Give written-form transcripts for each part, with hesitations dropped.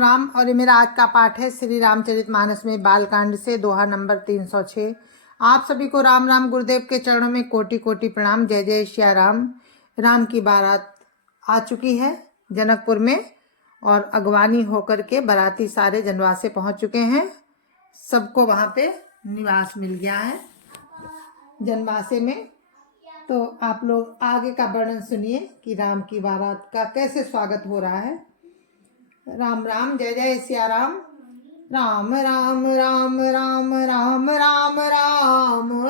राम। और ये मेरा आज का पाठ है श्री रामचरितमानस में बालकांड से दोहा नंबर 306। आप सभी को राम राम। गुरुदेव के चरणों में कोटि कोटि प्रणाम। जय जय श्या राम। राम की बारात आ चुकी है जनकपुर में और अगवानी होकर के बाराती सारे जनवासे पहुंच चुके हैं। सबको वहां पे निवास मिल गया है जनवासे में। तो आप लोग आगे का वर्णन सुनिए कि राम की बारात का कैसे स्वागत हो रहा है। राम राम। जय जय सिया राम। राम राम राम राम राम राम राम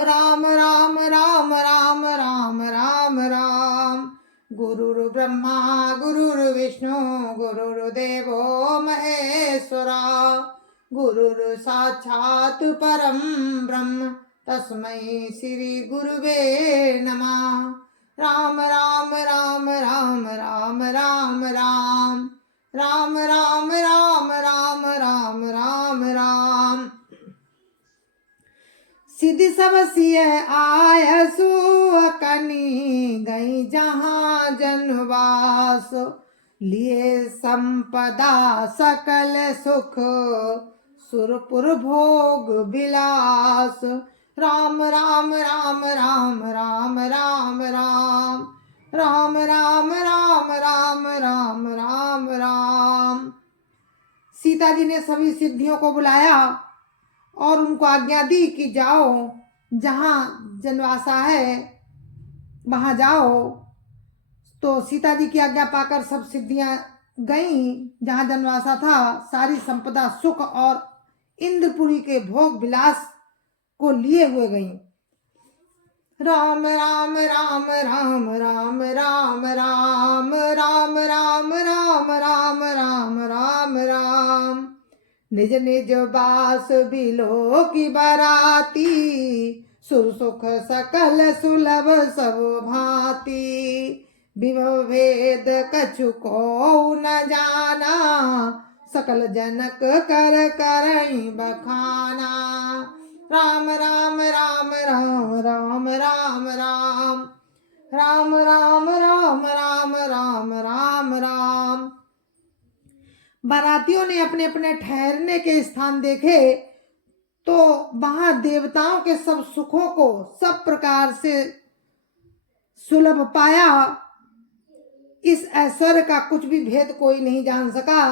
राम राम राम राम राम राम राम। गुरुर् ब्रह्मा गुरुर्विष्णु गुरुर्देवो महेश्वरा। गुरुर् साक्षात् परम ब्रह्म तस्मै श्री गुरुवे नमः। राम राम राम राम राम राम राम राम राम राम राम राम राम राम। सिद्धि सब सिय आय सुअकनी गई जहाँ जनवास। लिए संपदा सकल सुख सुरपुर भोग विलास। राम राम राम राम राम राम राम राम राम राम राम राम राम राम। सीता जी ने सभी सिद्धियों को बुलाया और उनको आज्ञा दी कि जाओ जहाँ जनवासा है वहां जाओ। तो सीता जी की आज्ञा पाकर सब सिद्धियां गईं जहाँ जनवासा था। सारी संपदा सुख और इंद्रपुरी के भोग विलास को लिए हुए गईं। राम राम राम राम राम राम राम राम राम राम राम राम राम राम। निज निज बास बिलो की बाराती। सुर सुख सकल सुलभ सब भांति। विभव भेद कछु को न जाना। सकल जनक कर करई बखाना। राम राम राम राम राम राम राम राम राम राम राम राम राम राम। बारातियों ने अपने अपने ठहरने के स्थान देखे तो वहां देवताओं के सब सुखों को सब प्रकार से सुलभ पाया। इस ऐश्वर्य का कुछ भी भेद कोई नहीं जान सका।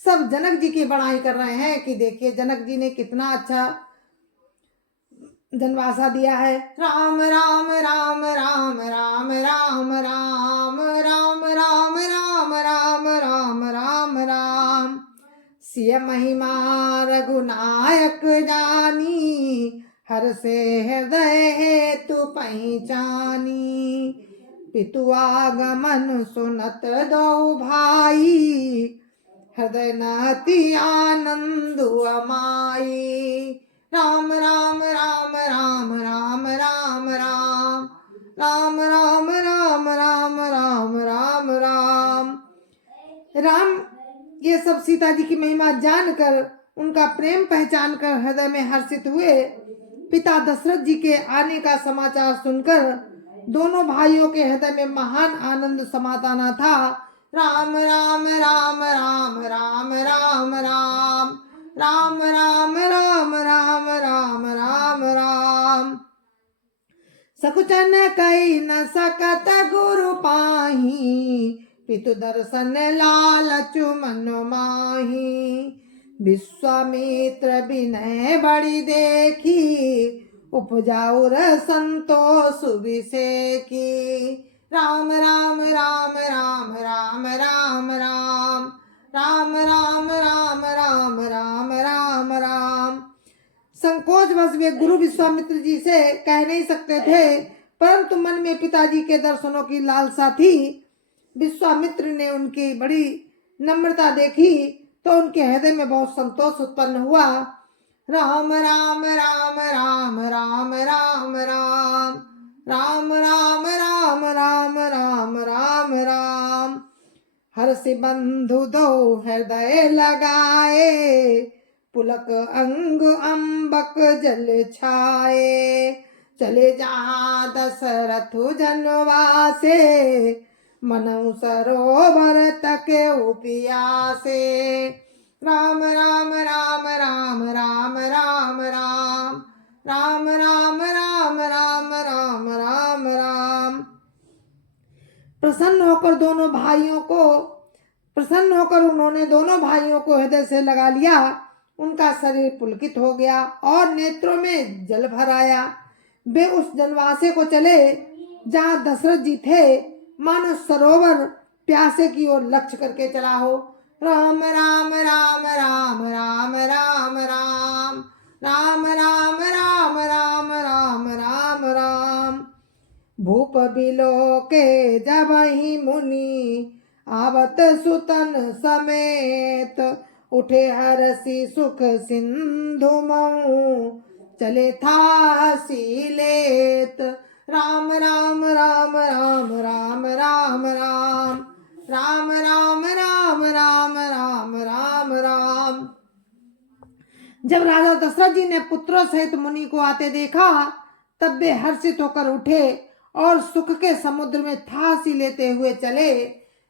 सब जनक जी की बड़ाई कर रहे हैं कि देखिए जनक जी ने कितना अच्छा जनवासा दिया है। राम राम राम राम राम राम राम राम राम राम राम राम राम राम। सिय महिमा रघुनायक जानी। हर से हृदय हेतु पहचानी। पितु आगमन सुनत दो भाई। हृदय नाति आनंद अमाई। राम राम राम राम राम राम राम राम राम राम राम राम राम राम। राम ये सब सीता जी की महिमा जानकर उनका प्रेम पहचान कर हृदय में हर्षित हुए। पिता दशरथ जी के आने का समाचार सुनकर दोनों भाइयों के हृदय में महान आनंद समाताना था। राम राम राम राम राम राम राम राम राम राम राम राम राम राम। सकुचन कई न सकत गुरु पाही। पितु दर्शन लालचु मन माही। विश्वामित्र विनय बड़ी देखी। उपजाउर संतोष विषेकी। राम राम राम राम राम राम राम राम राम राम राम राम राम राम। संकोच वश वे गुरु विश्वामित्र जी से कह नहीं सकते थे, परंतु मन में पिताजी के दर्शनों की लालसा थी। विश्वामित्र ने उनकी बड़ी नम्रता देखी तो उनके हृदय में बहुत संतोष उत्पन्न हुआ। राम राम राम राम राम राम राम राम राम राम राम राम राम राम। हर्षि बंधु दो हृदय लगाए। पुलक अंग अम्बक जल छाए। चले जहाँ दशरथ जनवासे। मनऊ सरोवर तक उपियासे। राम राम राम राम राम राम राम राम राम राम राम राम राम राम। प्रसन्न होकर उन्होंने दोनों भाइयों को हृदय से लगा लिया। उनका शरीर पुलकित हो गया और नेत्रों में जल भर आया। वे उस जनवासे को चले जहाँ दशरथ जी थे, मानो सरोवर प्यासे की ओर लक्ष्य करके चला हो। राम राम राम राम राम राम राम राम राम राम राम राम राम राम। भूप बिलोके जबहि मुनि आवत सुतन समेत, उठे हरसि सुख सिंधु मऊ चले था सीलेत। राम राम राम राम राम राम राम राम राम राम राम राम राम राम। जब राजा दशरथ जी ने पुत्रों सहित मुनि को आते देखा, तब वे हर्षित होकर उठे और सुख के समुद्र में थासी लेते हुए चले।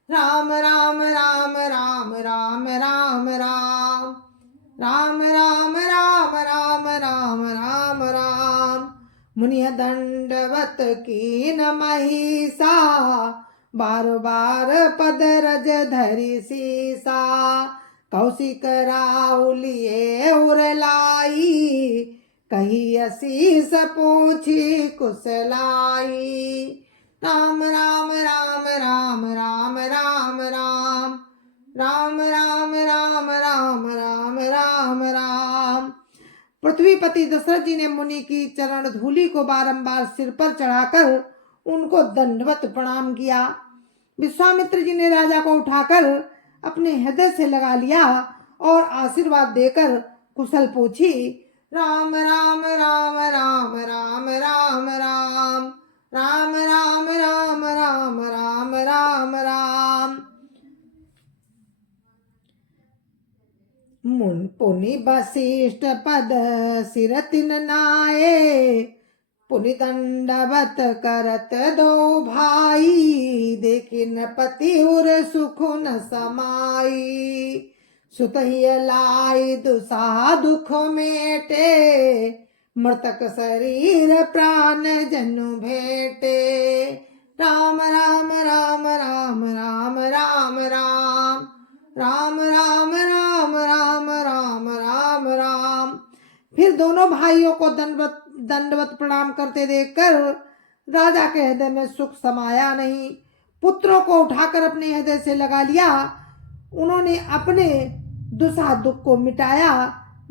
राम राम राम राम राम राम राम राम राम राम राम राम राम राम। मुनिह दंडवत कीन महिषा, बार बार पद रज धरि सीसा। कौशिक राउलिए उरलाई, कही असीस पूछी कुशलाई। राम राम राम राम राम राम राम राम राम राम राम राम राम राम। पृथ्वीपति दशरथ जी ने मुनि की चरण धूलि को बारंबार सिर पर चढ़ाकर उनको दंडवत प्रणाम किया। विश्वामित्र जी ने राजा को उठाकर अपने हृदय से लगा लिया और आशीर्वाद देकर कुशल पूछी। राम राम राम राम राम राम राम राम राम राम राम राम राम राम। मुन पुनि वशिष्ठ पद सिर तिन नाये, पुनि दंडवत करत दो भाई। देखिन पति उर सुख न समाई, सुतहिय लाई दुसाह दुख मेटे। मृतक शरीर प्राण जनु भेटे। राम राम राम राम राम राम राम राम राम राम राम राम राम राम। फिर दोनों भाइयों को दंडवत प्रणाम करते देखकर राजा के हृदय में सुख समाया नहीं। पुत्रों को उठाकर अपने हृदय से लगा लिया। उन्होंने अपने दुस्साह दुख को मिटाया,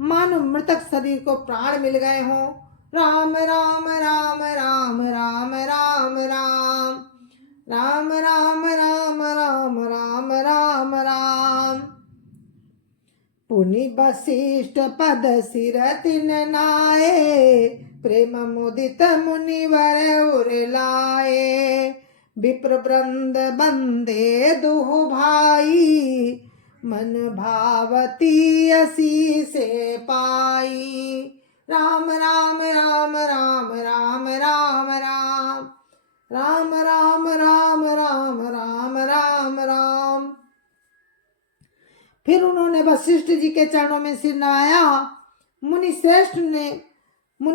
मानो मृतक शरीर को प्राण मिल गए हों। राम राम राम राम राम राम राम राम राम राम राम राम राम राम। पुनि वशिष्ठ पद सिर तिन नाये, प्रेम मुदित मुनिवर उरलाए। विप्र वृंद बंदे दुहु भाई, मन भावती असी से पाई। राम राम राम राम राम राम राम राम राम राम राम राम राम राम। फिर उन्होंने वशिष्ठ जी के चरणों में सिर नवाया। मुनि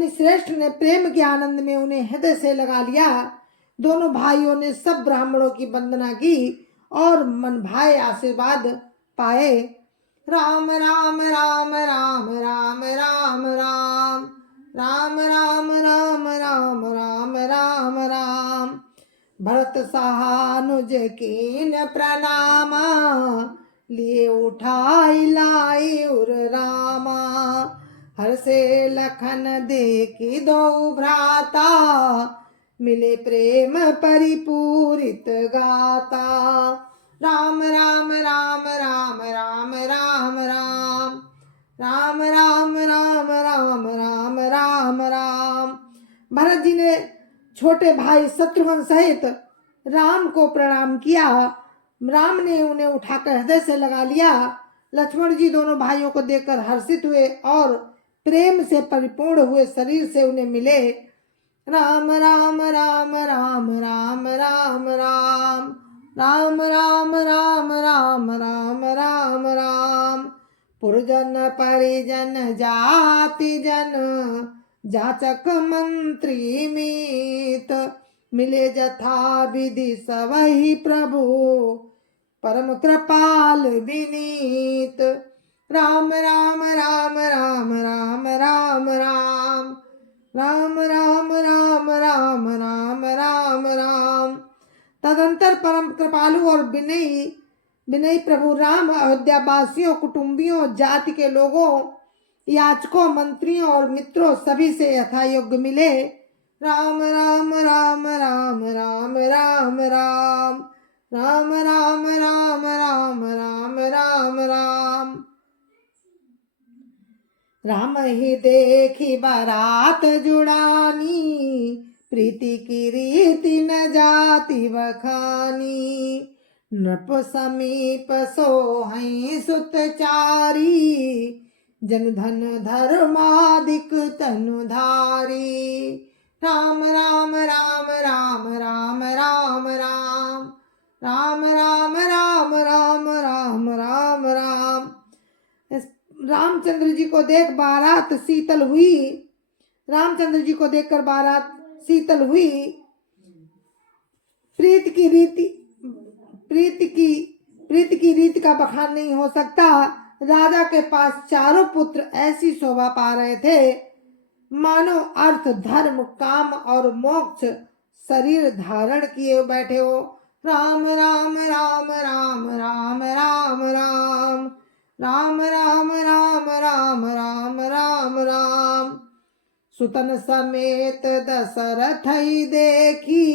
श्रेष्ठ ने प्रेम के आनंद में उन्हें हृदय से लगा लिया। दोनों भाइयों ने सब ब्राह्मणों की वंदना की और मन भाए आशीर्वाद पाए। राम राम राम राम राम राम राम राम राम राम राम राम राम राम। भरत सहानुज कीन प्रणामा, लिए उठाई लाई उर रामा। हर से लखन देखी दो भ्राता, मिले प्रेम परिपूरित गाता। राम राम राम राम राम राम राम राम राम राम राम राम राम राम। भरत जी ने छोटे भाई शत्रुघ्न सहित राम को प्रणाम किया। राम ने उन्हें उठाकर हृदय से लगा लिया। लक्ष्मण जी दोनों भाइयों को देखकर हर्षित हुए और प्रेम से परिपूर्ण हुए शरीर से उन्हें मिले। राम राम राम राम राम राम राम राम राम राम राम राम राम राम। पुरजन परिजन जाति जन जाचक मंत्री मीत, मिले जथा विधि सबहि प्रभु परम कृपाल विनीत। राम राम राम राम राम राम राम राम राम राम राम राम राम राम। तदंतर परम कृपालु और विनयी प्रभु राम अयोध्या वासियों, कुटुंबियों, जाति के लोगों, याचकों, मंत्रियों और मित्रों सभी से यथायोग्य मिले। राम राम राम राम राम राम राम राम राम राम राम राम राम राम। राम ही देखी बारात जुड़ानी, प्रीति की रीति न जाति बखानी। नृप समीप सोहै सुतचारी, जन धन धर्मादिक तनुधारी। राम राम राम राम राम राम राम राम राम राम राम राम राम राम। रामचंद्र जी को देख बारात शीतल हुई। रामचंद्र जी को देखकर बारात शीतल हुई। प्रीति की रीति का बखान नहीं हो सकता। राजा के पास चारों पुत्र ऐसी शोभा पा रहे थे मानो अर्थ, धर्म, काम और मोक्ष शरीर धारण किए बैठे हो। राम राम राम राम राम राम राम राम राम राम राम राम राम राम। सुतन समेत दशरथ देखी,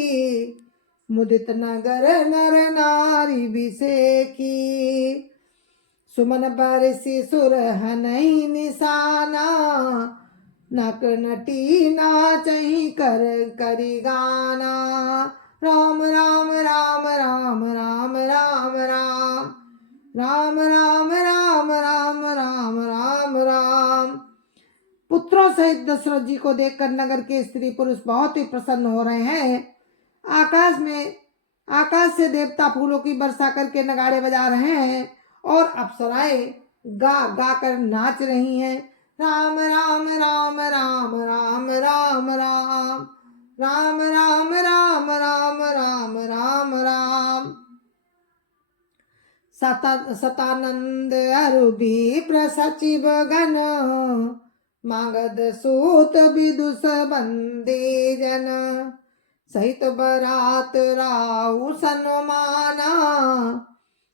मुदित नगर नर नारी बिसेकी। सुमन बरसी सुरहनई निशाना, नक नटी नाचही कर करी गाना। राम राम राम राम राम राम राम राम राम राम राम राम राम राम। पुत्रों सहित दशरथ जी को देखकर नगर के स्त्री पुरुष बहुत ही प्रसन्न हो रहे हैं। आकाश से देवता फूलों की वर्षा करके नगाड़े बजा रहे हैं और अप्सराएं गा गा कर नाच रही हैं। राम राम राम राम राम राम राम राम राम राम राम राम राम राम। सतानंद अरुभी प्रसचिव गण, मागध सूत विदुष बंदी जन। सहित बरात राहु सन्माना,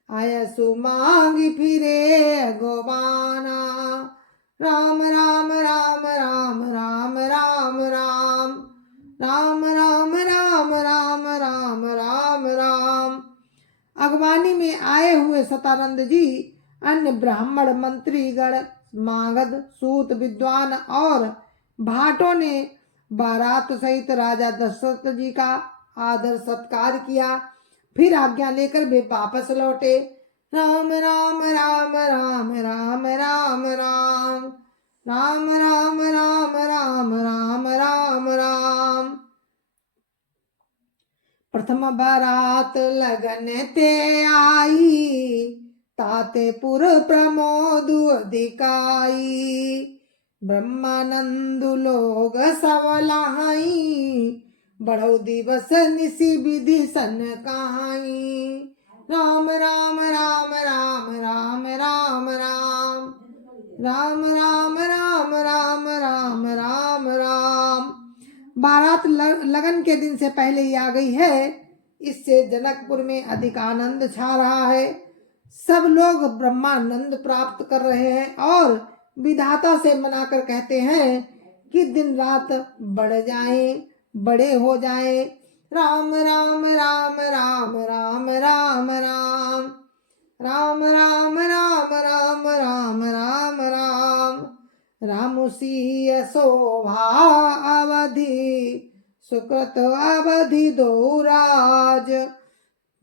आयसु मांगी फिरे गोबाना। राम राम राम राम राम राम राम राम राम राम राम राम राम राम। अगवानी में आए हुए सतानंद जी अन्य ब्राह्मण, मंत्री गण, मागध सूत, विद्वान और भाटों ने बारात सहित राजा दशरथ जी का आदर सत्कार किया। फिर आज्ञा लेकर वे वापस लौटे। राम राम राम राम राम राम राम राम राम राम राम राम राम राम। प्रथम बारात लगन ते आई, ताते पुर प्रमोद अधिकाई। ब्रह्मानंद लोग सवलाई, बढ़ो दिवस निसी विधि सन कहाई। राम राम राम राम राम राम राम राम राम राम राम राम राम राम। बारात लगन के दिन से पहले ही आ गई है, इससे जनकपुर में अधिक आनंद छा रहा है। सब लोग ब्रह्मानंद प्राप्त कर रहे हैं और विधाता से मनाकर कहते हैं कि दिन रात बढ़ जाएं, बड़े हो जाएं। राम राम राम राम राम राम राम राम राम राम राम राम राम राम। रामुसीय शोभा अवधि, सुकृत अवधि दो राज।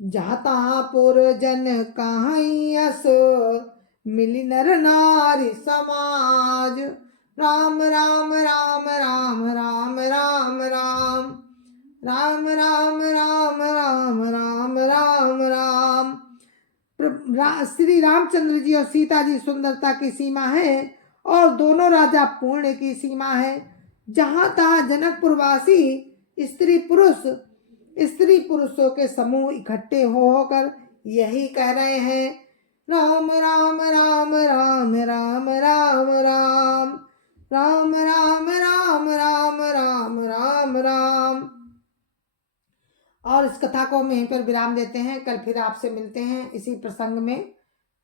जाता पुर जन कहीं यस, मिली नर नारी समाज। राम राम राम राम राम राम राम राम राम राम राम राम राम राम। श्री रामचंद्र जी और सीता जी सुंदरता की सीमा है और दोनों राजा पुण्य की सीमा है। जहां तहां जनकपुरवासी स्त्री पुरुषों के समूह इकट्ठे होकर यही कह रहे हैं, राम राम राम राम राम राम राम राम राम राम राम राम राम राम। और इस कथा को हम यहीं पर विराम देते हैं। कल फिर आपसे मिलते हैं इसी प्रसंग में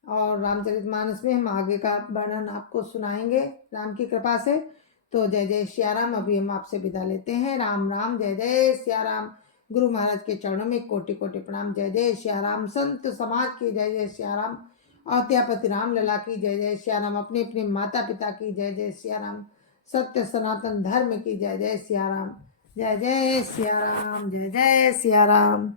और रामचरितमानस में हम आगे का वर्णन आपको सुनाएंगे राम की कृपा से। तो जय जय सिया राम। अभी हम आपसे विदा लेते हैं। राम राम, जय जय सिया राम। गुरु महाराज के चरणों में कोटि कोटि प्रणाम। जय जय सिया राम। संत समाज की जय जय सिया राम। अत्यापति राम लला की जय जय सिया राम। अपने अपने माता पिता की जय जय सिया राम। सत्य सनातन धर्म की जय जय सिया राम। जय जय सिया राम। जय जय सिया राम।